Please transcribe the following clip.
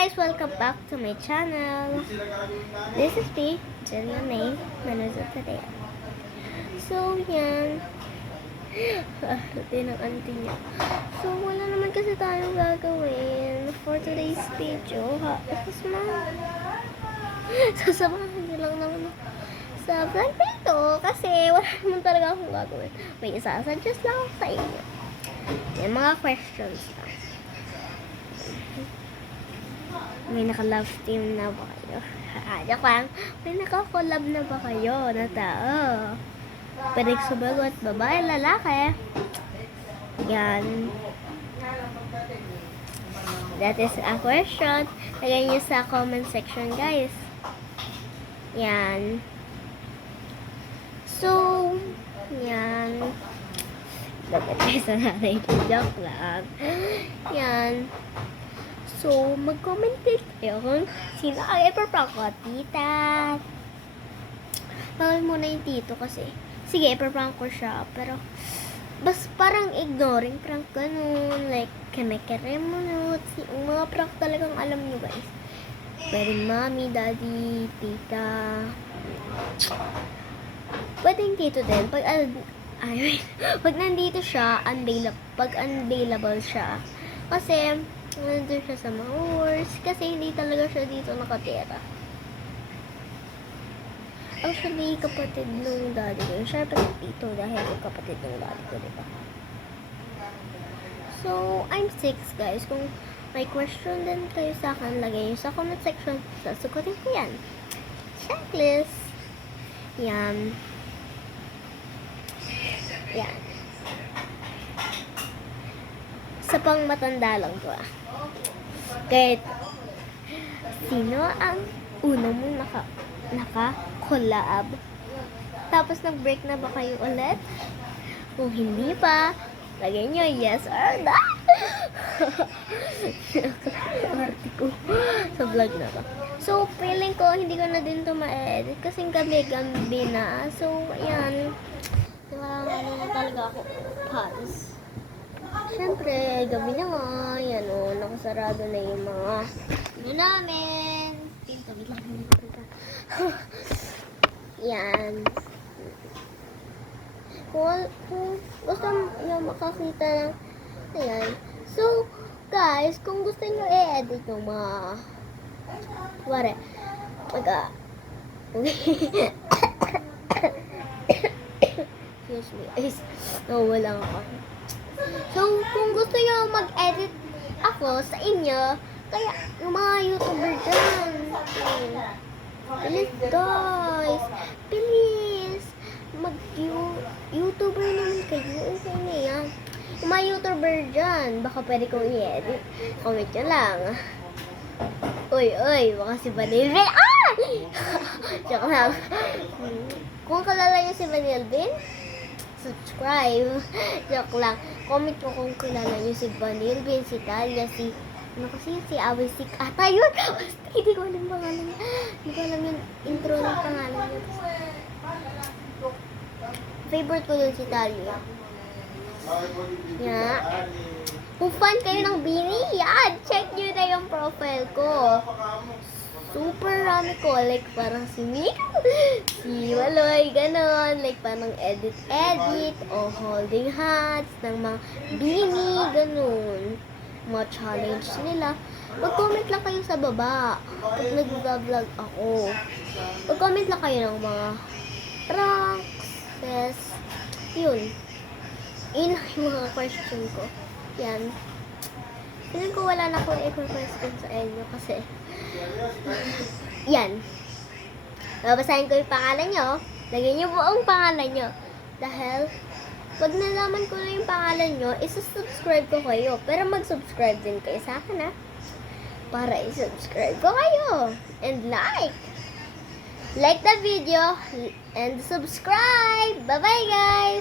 Guys, welcome back to my channel. This is me, Jillian May, Manuza today. So, yan. Din ang auntie niya. So, wala naman kasi tayong gagawin for today's video. Sasamahan niyo lang naman sa vlog nito kasi wala naman talaga akong gagawin. May isa-suggest lang ako sa inyo. Yan, mga questions lang. May naka-love team na ba kayo? Joke lang. May naka-collab na ba kayo na tao? Pwede sumagot, babae, lalaki. Yan. That is a question. Lagay nyo sa comment section, guys. Yan. So, yan. Dapat kayo sa nanay. Joke lang. Yan. So, mag-comment din kayo kung sino ang ipaprank ko, tita. Bawal muna yung tito kasi. Sige, ipaprank ko siya. Pero, bas parang ignoring prank ganun. Like, keme-kere mo na. Yung mga prank talagang alam nyo, guys. Pwedeng mami, daddy, tita. Pwedeng tito din. Pag nandito siya, pag unavailable siya. Kasi, nandun siya sa mga wars kasi hindi talaga siya dito nakatira. Actually, kapatid ng daddy ko. Siyempre, tito dahil kapatid ng daddy ko, diba? So, I'm 6, guys. Kung may question din kayo sa akin, lagay nyo sa comment section. Sasagutin ko yan. Checklist. Yan. Yan. Sa pang matanda lang to, Kahit sino ang una mong naka-collab? Tapos nag-break na ba kayo ulit? Kung hindi pa, lagay nyo yes or no. Artiko sa vlog na to. So, feeling ko, hindi ko na din to ma-edit kasi gabi-gabi na. So, ayan. Ano na talaga ako. Pause. Siyempre, gabi na nga. Yan o, nakasarado na yung mga namin. Pinto, biglang pinto. Yan. Kung gusto nyo makakita ng ayan. So, guys, kung gusto nyo i-edit yung mga excuse me, guys. Nawala ako. So, kung gusto nyo mag-edit ako sa inyo, kaya yung mga YouTuber dyan. Please, guys. Please. Mag-YouTuber naman kayo. Okay na yan. Yung mga YouTuber dyan, baka pwede kong i-edit. Comment nyo lang. Uy, baka si Vanilvin. Ah! Joke lang. Kung kalala nyo si Vanilvin, subscribe. Joke lang. Comment ko kung kilala nyo si Vanilvin, si Talia, si Awisik. Ata yun! Hindi ko alam pangalan niya. Hindi ko alam yung intro ng pangalan niya. Favorite ko dun si Talia. Yeah. Kung fan kayo ng Bini, yan! Check nyo na yung profile ko. Super rami ko. Like, parang si Miko, si Waloy, ganon. Like, parang edit, o holding hands ng mga Bini, ganon. Mga challenge nila. Mag-comment lang kayo sa baba pag nag-vlog ako. Mag-comment lang kayo ng mga pranks. Yes. Yun. Yun yung mga question ko. Yan. Tingnan ko wala na akong i-question sa inyo kasi yan. Babasahin ko yung pangalan nyo. Lagyan nyo buong pangalan nyo. Dahil pag nalaman ko na yung pangalan nyo, isa-subscribe ko kayo. Pero mag-subscribe din kayo sa akin, ha? Para i-subscribe ko kayo. And like. Like the video and subscribe. Bye-bye, guys!